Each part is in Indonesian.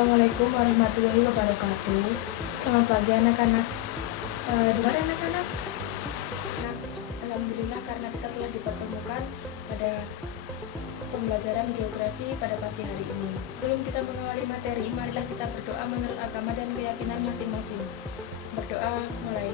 Assalamualaikum warahmatullahi wabarakatuh. Selamat pagi anak-anak. Dengar anak-anak. Nah, alhamdulillah karena kita telah dipertemukan pada pembelajaran geografi pada pagi hari ini. Sebelum kita mengawali materi, marilah kita berdoa menurut agama dan keyakinan masing-masing. Berdoa mulai.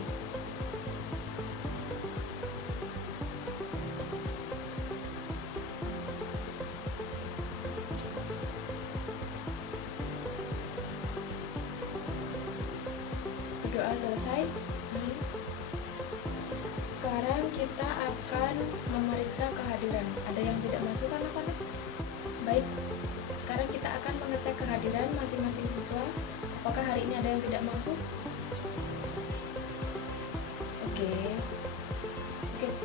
Doa selesai. Sekarang kita akan memeriksa kehadiran. Ada yang tidak masuk anak-anak? Baik, sekarang kita akan mengecek kehadiran masing-masing siswa. Apakah hari ini ada yang tidak masuk? Oke,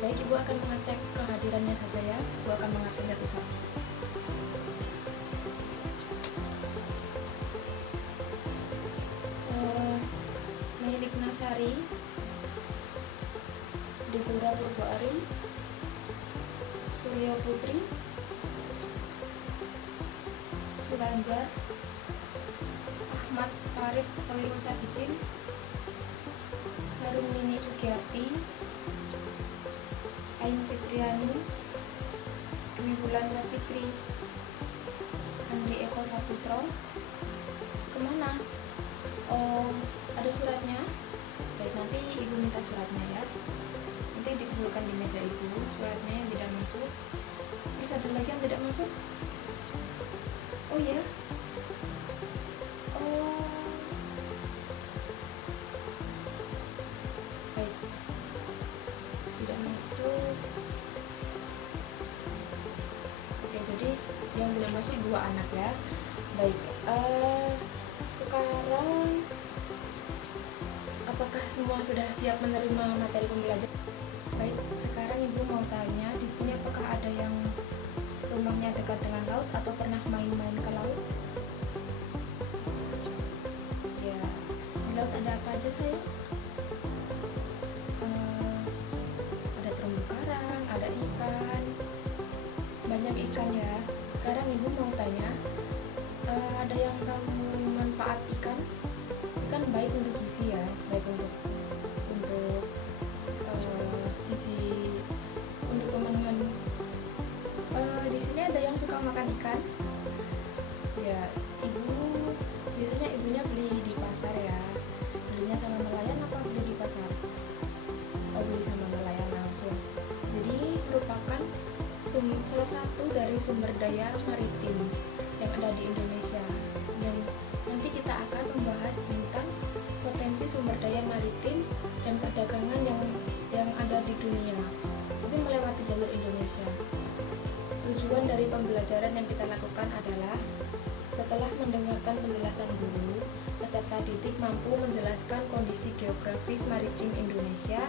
baik, Ibu akan mengecek kehadirannya saja ya. Ibu akan mengabsen satu-satu. Sari, Dipura Purbaari, Surya Putri, Suranjar, Ahmad Farid Khairul Sabitin, Harum Nini Sugiyarti, Ain Fitriani, Dwi Bulan Sapitri, Andri Eko Saputro. Kemana? Oh, ada suratnya. Baik, nanti Ibu minta suratnya ya. Nanti dikumpulkan di meja Ibu suratnya yang tidak masuk. Terus ada lagi yang tidak masuk. Oh ya. Oh. Baik. Tidak masuk. Oke, jadi yang tidak masuk 2 anak ya. Baik. Sekarang apakah semua sudah siap menerima materi pembelajaran? Baik, sekarang Ibu mau tanya, di sini apakah ada yang rumahnya dekat dengan laut atau pernah main-main ke laut? Ya, di laut ada apa aja sayang? Ada terumbu karang, ada ikan, banyak ikan ya. Sekarang Ibu mau tanya, ada yang tahu manfaat ikan? Ikan baik untuk gizi ya, baik untuk gizi, untuk pemenuhan. Di sini ada yang suka makan ikan? Ya, biasanya ibunya beli di pasar ya. Belinya sama nelayan apa beli di pasar? Oh, beli sama nelayan langsung. Jadi merupakan salah satu dari sumber daya maritim yang ada di Indonesia. Dan nanti kita akan membahas tentang potensi sumber daya maritim dan perdagangan yang ada di dunia, tapi melewati jalur Indonesia. Tujuan dari pembelajaran yang kita lakukan adalah setelah mendengarkan penjelasan guru, peserta didik mampu menjelaskan kondisi geografis maritim Indonesia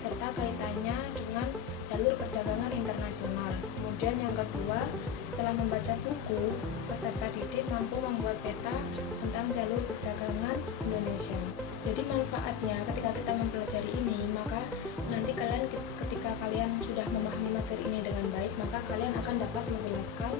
serta kaitannya dengan jalur perdagangan internasional. Kemudian yang kedua, setelah membaca buku, peserta didik mampu membuat peta tentang jalur perdagangan Indonesia. Jadi manfaatnya ketika kita mempelajari ini, maka nanti ketika kalian sudah memahami materi ini dengan baik, maka kalian akan dapat menjelaskan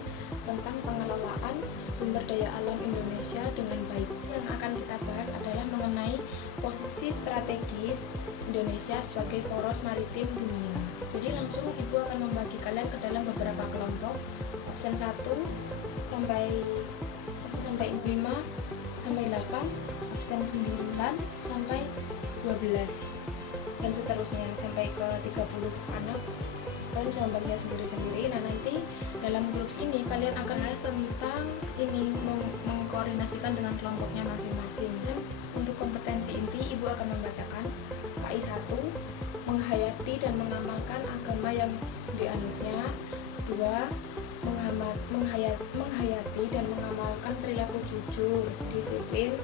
tentang pengelolaan sumber daya alam Indonesia dengan baik. Yang akan kita bahas adalah mengenai posisi strategis Indonesia sebagai poros maritim dunia. Jadi langsung Ibu akan membagi kalian ke dalam beberapa kelompok, absen 1 sampai 5 sampai 8, absen 9 sampai 12, dan seterusnya sampai ke 30 anak. Kalian bisa membaginya sendiri-sendiri. Nah, nanti dalam grup ini kalian akan bahas tentang ini, mengkoordinasikan dengan kelompoknya masing-masing. Dan untuk kompetensi inti, Ibu akan membacakan KI 1, menghayati dan mengamalkan agama yang dianutnya. 2, menghayati dan mengamalkan perilaku jujur, disiplin,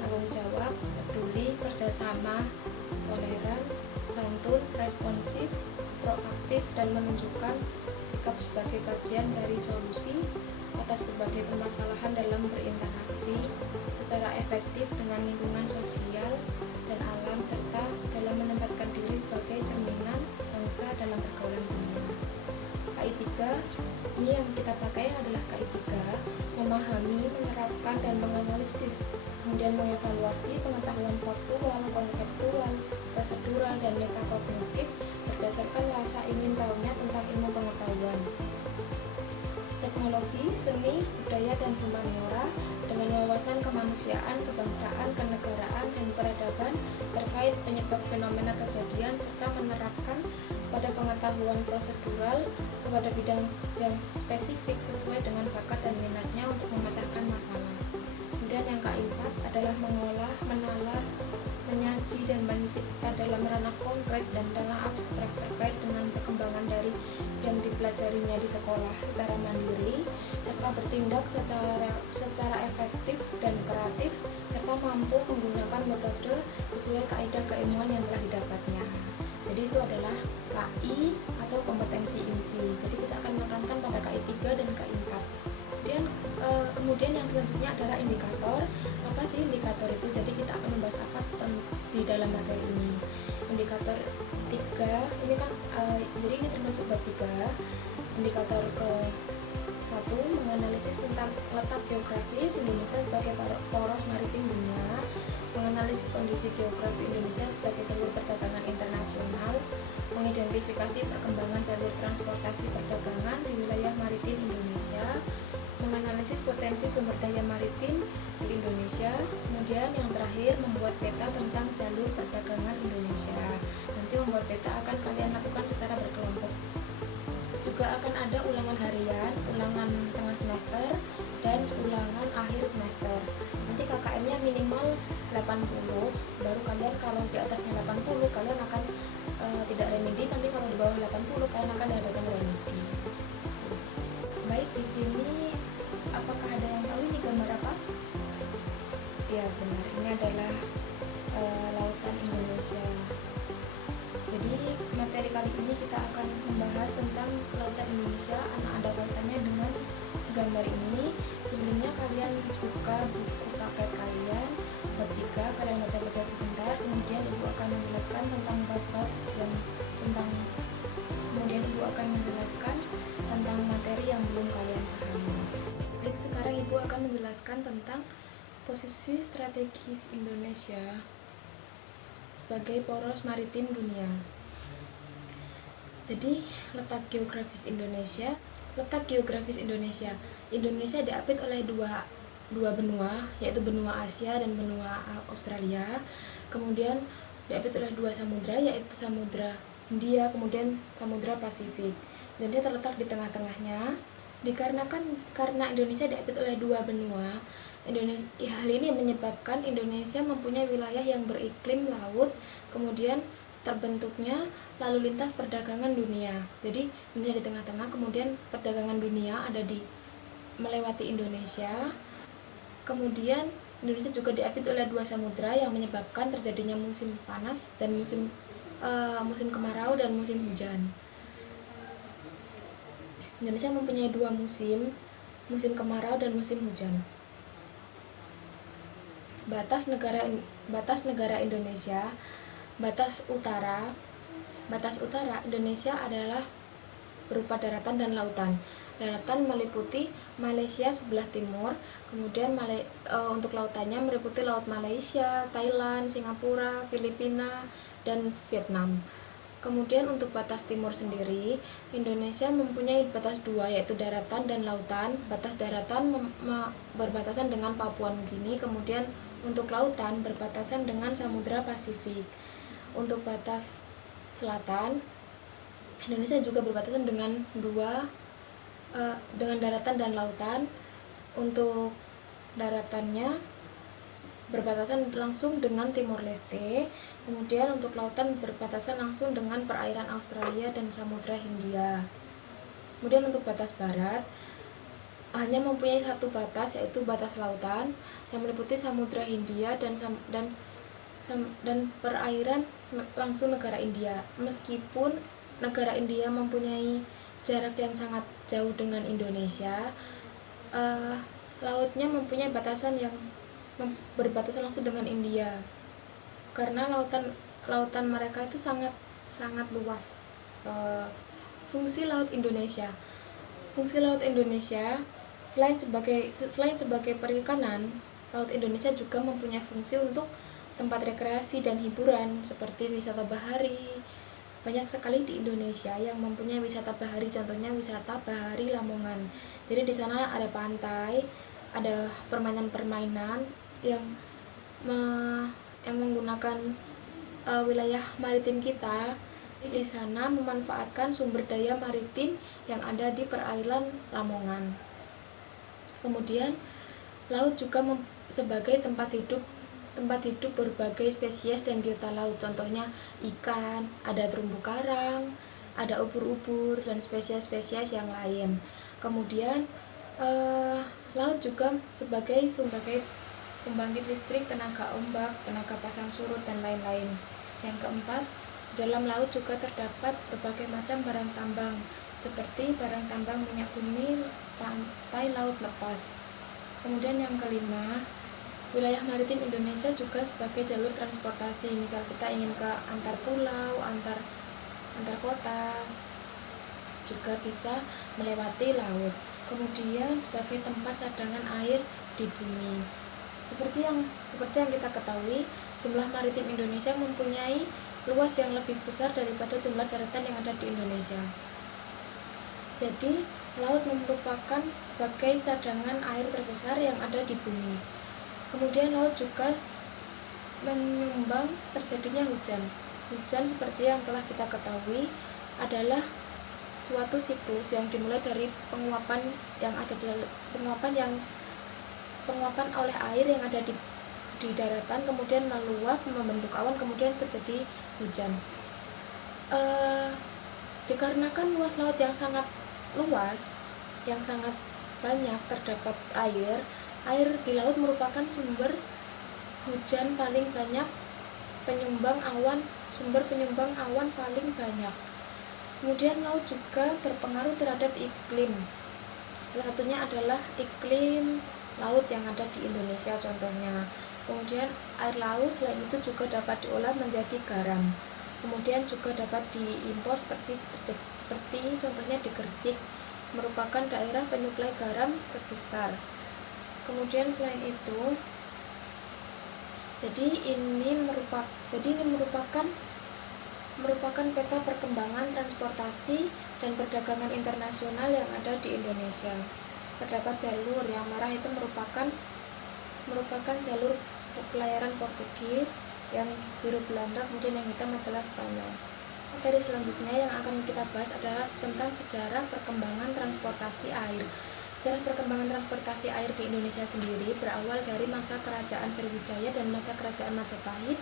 tanggung jawab, peduli, kerjasama, toleran, santun, responsif, proaktif, dan menunjukkan sikap sebagai bagian dari solusi atas berbagai permasalahan dalam berinteraksi secara efektif dengan lingkungan sosial dan alam, serta dalam menempatkan diri sebagai cerminan bangsa dalam pergaulan dunia. KI 3, ini yang kita pakai adalah KI 3, memahami, menerapkan, memetakan dan menganalisis, kemudian mengevaluasi pengetahuan faktual, konseptual, prosedural, dan metakognitif berdasarkan rasa ingin tahunya tentang ilmu pengetahuan. Teknologi, seni, budaya, dan humaniora dengan wawasan kemanusiaan, kebangsaan, kenegaraan, dan peradaban terkait penyebab fenomena kejadian serta menerapkan pada pengetahuan prosedural kepada bidang yang spesifik sesuai dengan bakat dan minatnya untuk memecahkan masalah. Kemudian yang keempat adalah mengolah, menalar, menyaji, dan mencipta dalam ranah konkret dan ranah abstrak terkait dengan perkembangan dari yang dipelajarinya di sekolah secara mandiri, serta bertindak secara efektif dan kreatif, serta mampu menggunakan metode sesuai kaidah keilmuan yang telah didapatnya. Jadi itu adalah KI atau kompetensi inti. Jadi kita akan menekankan pada KI 3 dan KI 4. Kemudian yang selanjutnya adalah indikator. Apa sih indikator itu? Jadi kita akan membahas apa di dalam materi ini. Indikator 3 ini kan jadi ini termasuk bab 3. Indikator ke 1 menganalisis tentang letak geografis Indonesia sebagai poros maritim dunia, menganalisis kondisi geografi Indonesia sebagai jalur perdagangan internasional, mengidentifikasi perkembangan jalur transportasi perdagangan di wilayah maritim Indonesia, menganalisis potensi sumber daya maritim di Indonesia, kemudian yang terakhir membuat peta tentang jalur perdagangan Indonesia. Nanti membuat peta akan kalian lakukan secara berkelompok. Juga akan ada ulangan harian, ulangan tengah semester, dan ulangan akhir semester. Nanti KKM-nya minimal 80, baru kalian kalau di atasnya 80 kalian akan tidak remedi, tapi kalau di bawah 80 kalian akan diadakan remedi. Baik, di sini apakah ada yang tahu ini gambar apa? Ya benar, ini adalah lautan Indonesia. Jadi materi kali ini kita akan membahas tentang lautan Indonesia. Ada kaitannya dengan gambar ini. Sebelumnya kalian buka buku paket kalian bab 3, kalian baca-baca sebentar, kemudian ibu akan menjelaskan tentang bab-bab yang kemudian ibu akan menjelaskan tentang materi yang belum kalian pahami. Baik, sekarang ibu akan menjelaskan tentang posisi strategis Indonesia sebagai poros maritim dunia. Jadi letak geografis Indonesia. Indonesia diapit oleh dua benua, yaitu benua Asia dan benua Australia. Kemudian diapit oleh dua samudra, yaitu Samudra Hindia, kemudian Samudra Pasifik. Dan dia terletak di tengah-tengahnya. Karena Indonesia diapit oleh dua benua, hal ini menyebabkan Indonesia mempunyai wilayah yang beriklim laut, kemudian terbentuknya lalu lintas perdagangan dunia. Jadi dunia di tengah-tengah, kemudian perdagangan dunia ada melewati Indonesia. Kemudian Indonesia juga diapit oleh dua samudra yang menyebabkan terjadinya musim panas dan musim kemarau dan musim hujan. Indonesia mempunyai dua musim kemarau dan musim hujan. Batas negara Indonesia, batas utara Indonesia adalah berupa daratan dan lautan. Daratan meliputi Malaysia sebelah timur, kemudian untuk lautannya meliputi Laut Malaysia, Thailand, Singapura, Filipina, dan Vietnam. Kemudian untuk batas timur sendiri, Indonesia mempunyai batas dua, yaitu daratan dan lautan. Batas daratan berbatasan dengan Papua Nugini, kemudian untuk lautan berbatasan dengan Samudra Pasifik. Untuk batas selatan, Indonesia juga berbatasan dengan daratan dan lautan. Untuk daratannya berbatasan langsung dengan Timor Leste, kemudian untuk lautan berbatasan langsung dengan perairan Australia dan Samudra Hindia. Kemudian untuk batas barat hanya mempunyai satu batas, yaitu batas lautan yang meliputi Samudra Hindia dan perairan langsung negara India. Meskipun negara India mempunyai jarak yang sangat jauh dengan Indonesia, lautnya mempunyai batasan yang berbatasan langsung dengan India, karena lautan mereka itu sangat luas. Fungsi laut Indonesia Selain sebagai perikanan, Laut Indonesia juga mempunyai fungsi untuk tempat rekreasi dan hiburan seperti wisata bahari. Banyak sekali di Indonesia yang mempunyai wisata bahari, contohnya wisata Bahari Lamongan. Jadi di sana ada pantai, ada permainan-permainan yang menggunakan wilayah maritim kita. Di sana memanfaatkan sumber daya maritim yang ada di perairan Lamongan. Kemudian laut juga sebagai tempat hidup berbagai spesies dan biota laut, contohnya ikan, ada terumbu karang, ada ubur-ubur dan spesies-spesies yang lain. Kemudian laut juga sebagai pembangkit listrik, tenaga ombak, tenaga pasang surut dan lain-lain. Yang keempat, dalam laut juga terdapat berbagai macam barang tambang seperti barang tambang minyak bumi, pantai laut lepas. Kemudian yang kelima, wilayah maritim Indonesia juga sebagai jalur transportasi. Misal kita ingin ke antar pulau, antar kota, juga bisa melewati laut. Kemudian sebagai tempat cadangan air di bumi. Seperti yang kita ketahui, jumlah maritim Indonesia mempunyai luas yang lebih besar daripada jumlah daratan yang ada di Indonesia. Jadi, laut merupakan sebagai cadangan air terbesar yang ada di bumi. Kemudian laut juga menyumbang terjadinya hujan. Hujan seperti yang telah kita ketahui adalah suatu siklus yang dimulai dari penguapan oleh air yang ada di daratan, kemudian meluap membentuk awan, kemudian terjadi hujan. Dikarenakan luas laut yang sangat luas, yang sangat banyak terdapat air di laut merupakan sumber hujan paling banyak, sumber penyumbang awan paling banyak. Kemudian laut juga berpengaruh terhadap iklim. Salah satunya adalah iklim laut yang ada di Indonesia contohnya. Kemudian air laut selain itu juga dapat diolah menjadi garam. Kemudian juga dapat diimpor seperti contohnya di Gresik, merupakan daerah penyuplai garam terbesar. Kemudian selain itu, jadi ini merupakan peta perkembangan transportasi dan perdagangan internasional yang ada di Indonesia. Terdapat jalur yang merah itu merupakan jalur pelayaran Portugis, yang biru Belanda, kemudian yang hitam adalah Spanyol. Materi selanjutnya yang akan kita bahas adalah tentang sejarah perkembangan transportasi air. Sejarah perkembangan transportasi air di Indonesia sendiri berawal dari masa Kerajaan Sriwijaya dan masa Kerajaan Majapahit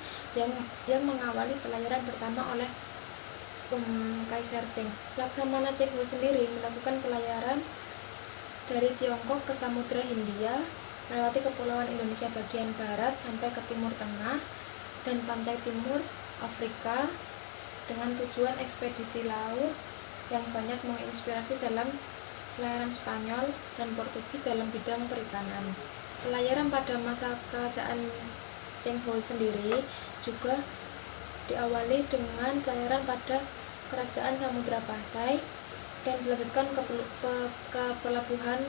yang mengawali pelayaran pertama oleh Kaisar Cheng. Laksamana Cheng Ho sendiri melakukan pelayaran dari Tiongkok ke Samudra Hindia, melewati kepulauan Indonesia bagian barat sampai ke timur tengah dan pantai timur Afrika dengan tujuan ekspedisi laut yang banyak menginspirasi dalam pelayaran Spanyol dan Portugis dalam bidang perikanan. Pelayaran pada masa Kerajaan Cheng Ho sendiri juga diawali dengan pelayaran pada Kerajaan Samudra Pasai dan dilanjutkan ke pelabuhan.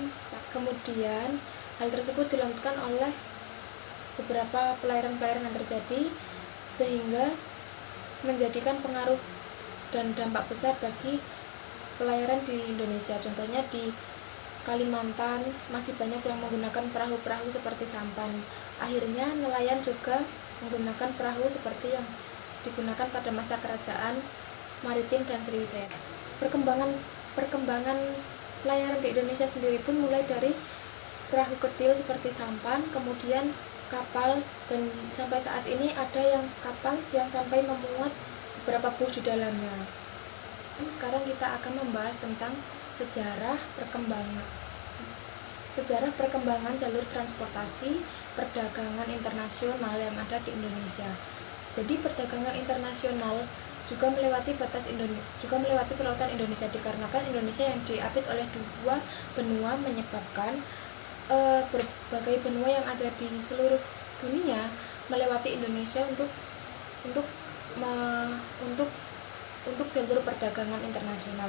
Kemudian hal tersebut dilanjutkan oleh beberapa pelayaran-pelayaran yang terjadi sehingga menjadikan pengaruh dan dampak besar bagi pelayaran di Indonesia. Contohnya di Kalimantan masih banyak yang menggunakan perahu-perahu seperti sampan. Akhirnya nelayan juga menggunakan perahu seperti yang digunakan pada masa Kerajaan Maritim dan Sriwijaya. Perkembangan pelayaran di Indonesia sendiri pun mulai dari perahu kecil seperti sampan, kemudian kapal, dan sampai saat ini ada yang kapal yang sampai memuat beberapa bus di dalamnya. Sekarang kita akan membahas tentang sejarah perkembangan jalur transportasi perdagangan internasional yang ada di Indonesia. Jadi perdagangan internasional juga melewati perlautan Indonesia, dikarenakan Indonesia yang diapit oleh dua benua menyebabkan berbagai benua yang ada di seluruh dunia melewati Indonesia untuk jalur perdagangan internasional.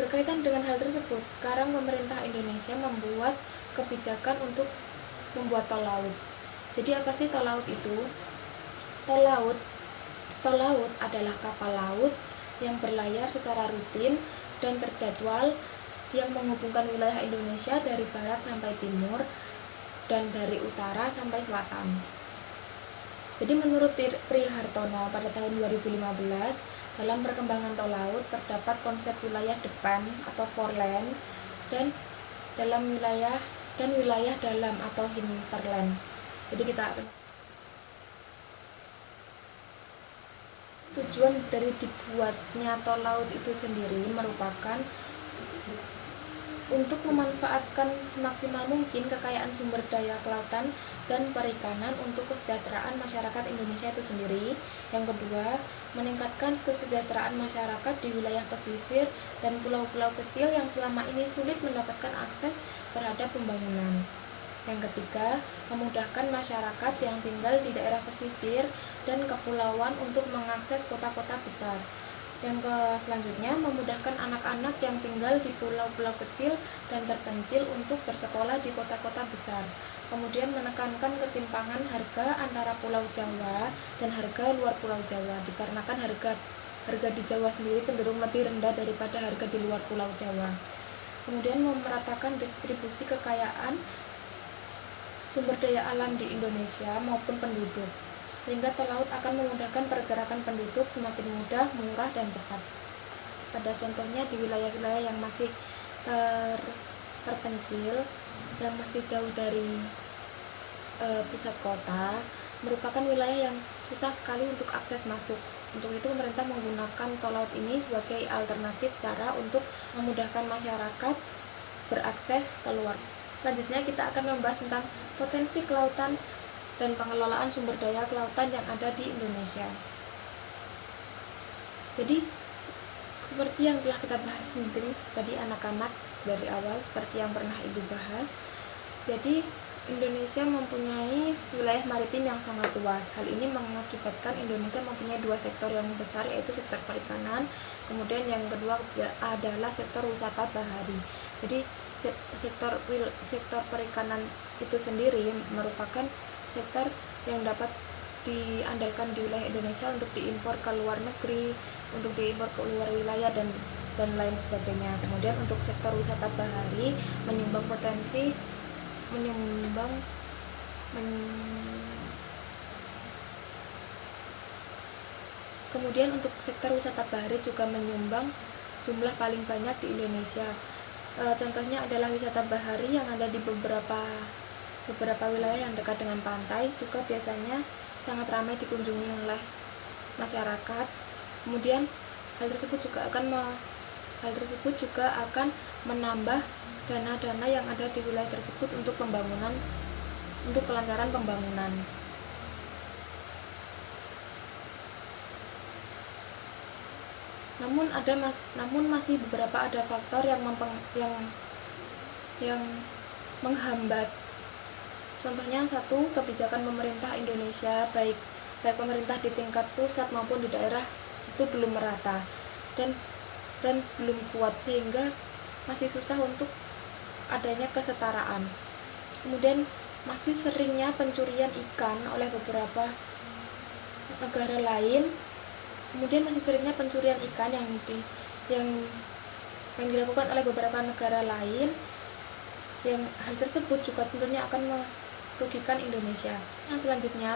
Berkaitan dengan hal tersebut, sekarang pemerintah Indonesia membuat kebijakan untuk membuat tol laut. Jadi apa sih tol laut itu? Tol laut adalah kapal laut yang berlayar secara rutin dan terjadwal yang menghubungkan wilayah Indonesia dari barat sampai timur dan dari utara sampai selatan. Jadi menurut Prihartono pada tahun 2015, dalam perkembangan tol laut terdapat konsep wilayah depan atau foreland dan wilayah dalam atau hinterland. Jadi tujuan dari dibuatnya tol laut itu sendiri merupakan untuk memanfaatkan semaksimal mungkin kekayaan sumber daya kelautan dan perikanan untuk kesejahteraan masyarakat Indonesia itu sendiri. Yang kedua, meningkatkan kesejahteraan masyarakat di wilayah pesisir dan pulau-pulau kecil yang selama ini sulit mendapatkan akses terhadap pembangunan. Yang ketiga, memudahkan masyarakat yang tinggal di daerah pesisir dan kepulauan untuk mengakses kota-kota besar. Yang selanjutnya, memudahkan anak-anak yang tinggal di pulau-pulau kecil dan terpencil untuk bersekolah di kota-kota besar. Kemudian menekankan ketimpangan harga antara Pulau Jawa dan harga luar Pulau Jawa, dikarenakan harga di Jawa sendiri cenderung lebih rendah daripada harga di luar Pulau Jawa. Kemudian memeratakan distribusi kekayaan sumber daya alam di Indonesia maupun penduduk, sehingga tol laut akan memudahkan pergerakan penduduk semakin mudah, murah, dan cepat. Pada contohnya di wilayah-wilayah yang masih terpencil, yang masih jauh dari pusat kota, merupakan wilayah yang susah sekali untuk akses masuk. Untuk itu pemerintah menggunakan tol laut ini sebagai alternatif cara untuk memudahkan masyarakat berakses keluar. Selanjutnya kita akan membahas tentang potensi kelautan dan pengelolaan sumber daya kelautan yang ada di Indonesia. Jadi seperti yang telah kita bahas sendiri tadi anak-anak dari awal, seperti yang pernah Ibu bahas. Jadi Indonesia mempunyai wilayah maritim yang sangat luas. Hal ini mengakibatkan Indonesia mempunyai dua sektor yang besar, yaitu sektor perikanan, kemudian yang kedua adalah sektor wisata bahari. Jadi sektor perikanan itu sendiri merupakan sektor yang dapat diandalkan di wilayah Indonesia untuk diimpor ke luar negeri, untuk diimpor ke luar wilayah dan lain sebagainya. Kemudian untuk sektor wisata bahari kemudian untuk sektor wisata bahari juga menyumbang jumlah paling banyak di Indonesia. Contohnya adalah wisata bahari yang ada di beberapa wilayah yang dekat dengan pantai, juga biasanya sangat ramai dikunjungi oleh masyarakat. Kemudian hal tersebut juga akan menambah dana-dana yang ada di wilayah tersebut untuk kelancaran pembangunan. Namun masih beberapa ada faktor yang menghambat. Contohnya satu, kebijakan pemerintah Indonesia baik pemerintah di tingkat pusat maupun di daerah itu belum merata dan belum kuat, sehingga masih susah untuk adanya kesetaraan. Kemudian masih seringnya pencurian ikan oleh beberapa negara lain. Kemudian masih seringnya pencurian ikan yang dilakukan oleh beberapa negara lain, yang hal tersebut juga tentunya akan merugikan Indonesia. Yang selanjutnya,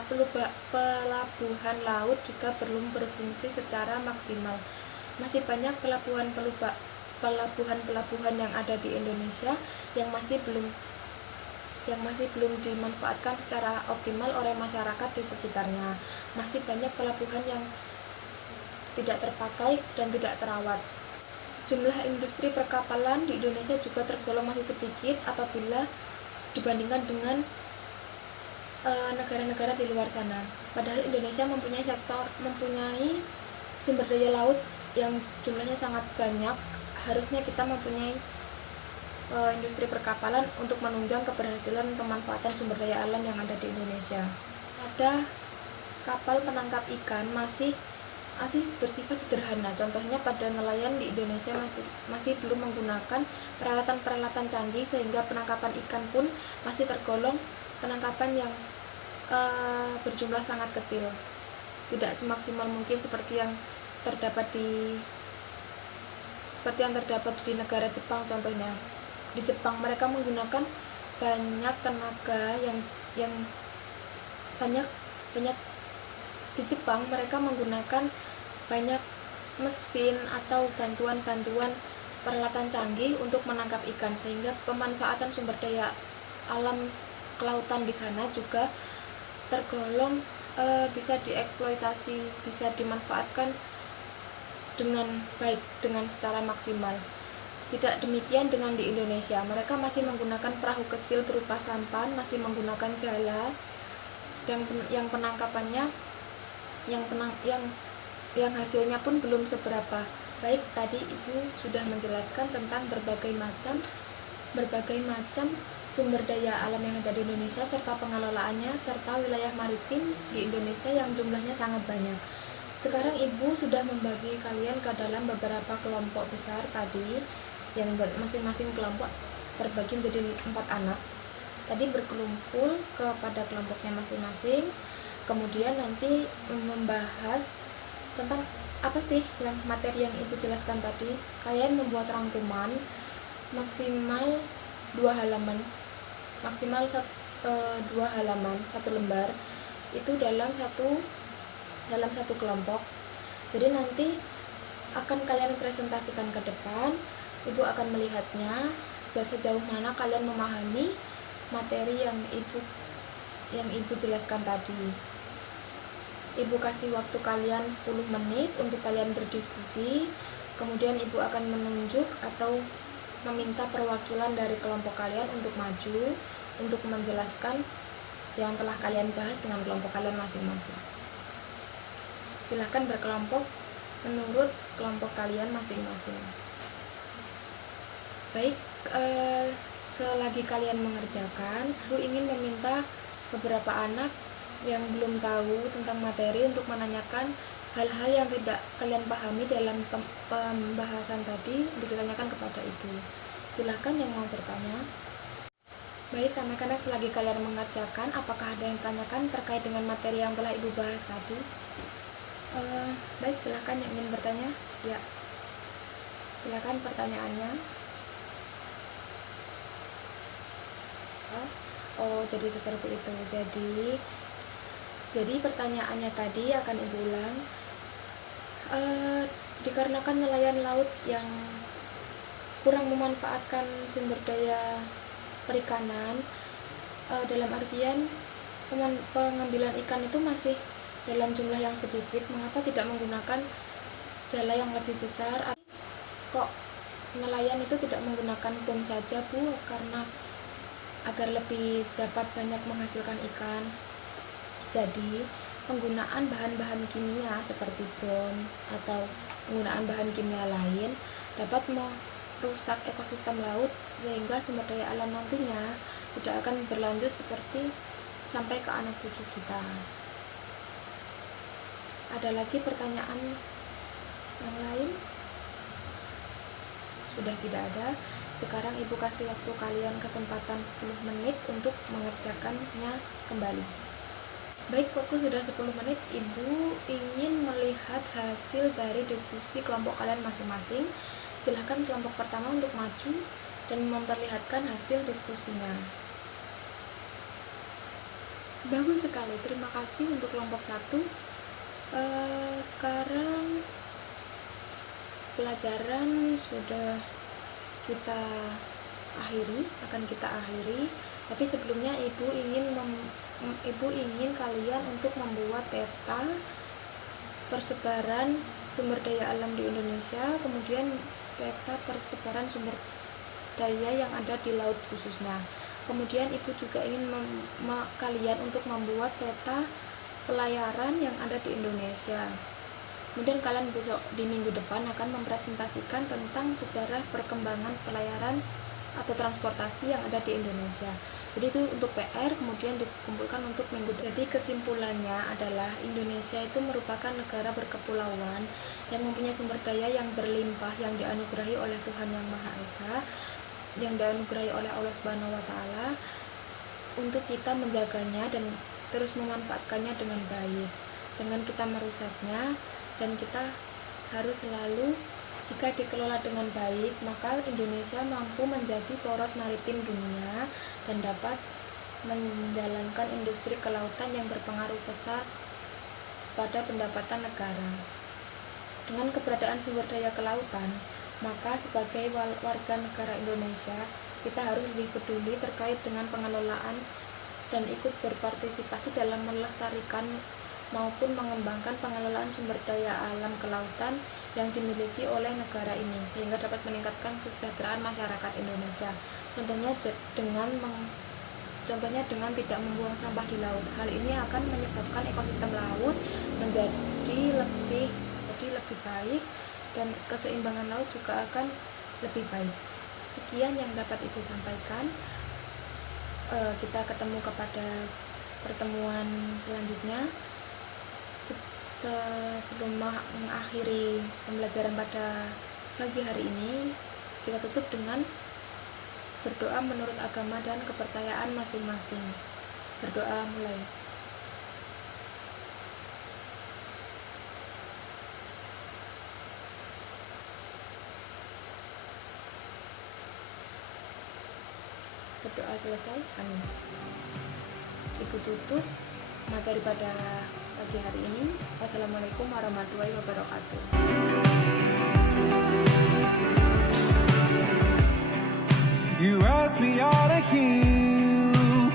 pelabuhan laut juga belum berfungsi secara maksimal. Masih banyak pelabuhan yang ada di Indonesia yang masih belum dimanfaatkan secara optimal oleh masyarakat di sekitarnya. Masih banyak pelabuhan yang tidak terpakai dan tidak terawat. Jumlah industri perkapalan di Indonesia juga tergolong masih sedikit apabila dibandingkan dengan negara-negara di luar sana. Padahal Indonesia mempunyai sumber daya laut yang jumlahnya sangat banyak. Harusnya kita mempunyai industri perkapalan untuk menunjang keberhasilan pemanfaatan sumber daya alam yang ada di Indonesia. Ada kapal penangkap ikan masih masih bersifat sederhana. Contohnya pada nelayan di Indonesia masih belum menggunakan peralatan-peralatan canggih, sehingga penangkapan ikan pun masih tergolong penangkapan yang berjumlah sangat kecil, tidak semaksimal mungkin seperti yang terdapat di negara Jepang. Contohnya di Jepang mereka menggunakan banyak tenaga yang banyak di Jepang mereka menggunakan banyak mesin atau bantuan peralatan canggih untuk menangkap ikan, sehingga pemanfaatan sumber daya alam kelautan di sana juga tergolong bisa dieksploitasi, bisa dimanfaatkan dengan baik, dengan secara maksimal. Tidak demikian dengan di Indonesia. Mereka masih menggunakan perahu kecil berupa sampan, masih menggunakan jala, dan yang penangkapannya yang hasilnya pun belum seberapa baik. Tadi Ibu sudah menjelaskan tentang berbagai macam sumber daya alam yang ada di Indonesia serta pengelolaannya, serta wilayah maritim di Indonesia yang jumlahnya sangat banyak. Sekarang Ibu sudah membagi kalian ke dalam beberapa kelompok besar tadi, yang masing-masing kelompok terbagi menjadi 4 anak. Tadi berkumpul kepada kelompoknya masing-masing, kemudian nanti membahas tentang apa sih yang materi yang Ibu jelaskan tadi. Kalian membuat rangkuman maksimal 2 halaman, maksimal 2 halaman, 1 lembar itu dalam satu kelompok. Jadi nanti akan kalian presentasikan ke depan. Ibu akan melihatnya sejauh mana kalian memahami materi yang Ibu jelaskan tadi. Ibu kasih waktu kalian 10 menit untuk kalian berdiskusi. Kemudian Ibu akan menunjuk atau meminta perwakilan dari kelompok kalian untuk maju untuk menjelaskan yang telah kalian bahas dengan kelompok kalian masing-masing. Silahkan berkelompok menurut kelompok kalian masing-masing. Baik, selagi kalian mengerjakan, Ibu ingin meminta beberapa anak yang belum tahu tentang materi untuk menanyakan hal-hal yang tidak kalian pahami dalam pembahasan tadi, untuk ditanyakan kepada Ibu. Silahkan yang mau bertanya. Baik, anak-anak, selagi kalian mengerjakan, apakah ada yang ditanyakan terkait dengan materi yang telah Ibu bahas tadi? Baik, silahkan yang ingin bertanya. Ya, silahkan pertanyaannya. Oh, jadi seperti itu. Jadi pertanyaannya tadi akan Ibu ulang. Dikarenakan nelayan laut yang kurang memanfaatkan sumber daya perikanan, dalam artian pengambilan ikan itu masih dalam jumlah yang sedikit, mengapa tidak menggunakan jala yang lebih besar? Kok nelayan itu tidak menggunakan bom saja, Bu? Karena agar lebih dapat banyak menghasilkan ikan. Jadi penggunaan bahan-bahan kimia seperti bom atau penggunaan bahan kimia lain dapat merusak ekosistem laut, sehingga sumber daya alam nantinya tidak akan berlanjut seperti sampai ke anak cucu kita. Ada lagi pertanyaan yang lain? Sudah tidak ada. Sekarang Ibu kasih waktu kalian kesempatan 10 menit untuk mengerjakannya kembali. Baik, waktu sudah 10 menit. Ibu ingin melihat hasil dari diskusi kelompok kalian masing-masing. Silahkan kelompok pertama untuk maju dan memperlihatkan hasil diskusinya. Bagus sekali, terima kasih untuk kelompok 1. Sekarang pelajaran sudah akan kita akhiri. Tapi sebelumnya Ibu ingin kalian untuk membuat peta persebaran sumber daya alam di Indonesia, kemudian peta persebaran sumber daya yang ada di laut khususnya. Kemudian Ibu juga ingin kalian untuk membuat peta pelayaran yang ada di Indonesia. Kemudian kalian besok di minggu depan akan mempresentasikan tentang sejarah perkembangan pelayaran atau transportasi yang ada di Indonesia. Jadi itu untuk PR, kemudian dikumpulkan untuk minggu. Jadi kesimpulannya adalah Indonesia itu merupakan negara berkepulauan yang mempunyai sumber daya yang berlimpah, yang dianugerahi oleh Tuhan Yang Maha Esa, yang dianugerahi oleh Allah Subhanahu wa Ta'ala, untuk kita menjaganya dan terus memanfaatkannya dengan baik. Jangan kita merusaknya, dan kita harus selalu, jika dikelola dengan baik, maka Indonesia mampu menjadi poros maritim dunia dan dapat menjalankan industri kelautan yang berpengaruh besar pada pendapatan negara. Dengan keberadaan sumber daya kelautan, maka sebagai warga negara Indonesia, kita harus lebih peduli terkait dengan pengelolaan dan ikut berpartisipasi dalam melestarikan maupun mengembangkan pengelolaan sumber daya alam kelautan yang dimiliki oleh negara ini, sehingga dapat meningkatkan kesejahteraan masyarakat Indonesia. Contohnya dengan tidak membuang sampah di laut. Hal ini akan menyebabkan ekosistem laut menjadi lebih baik, dan keseimbangan laut juga akan lebih baik. Sekian yang dapat Ibu sampaikan. Kita ketemu kepada pertemuan selanjutnya. Sebelum mengakhiri pembelajaran pada pagi hari ini, kita tutup dengan berdoa menurut agama dan kepercayaan masing-masing. Berdoa mulai. Berdoa selesai, amin. Ibu tutup materi pada pagi hari ini. Wassalamualaikum warahmatullahi wabarakatuh. You asked me out of here.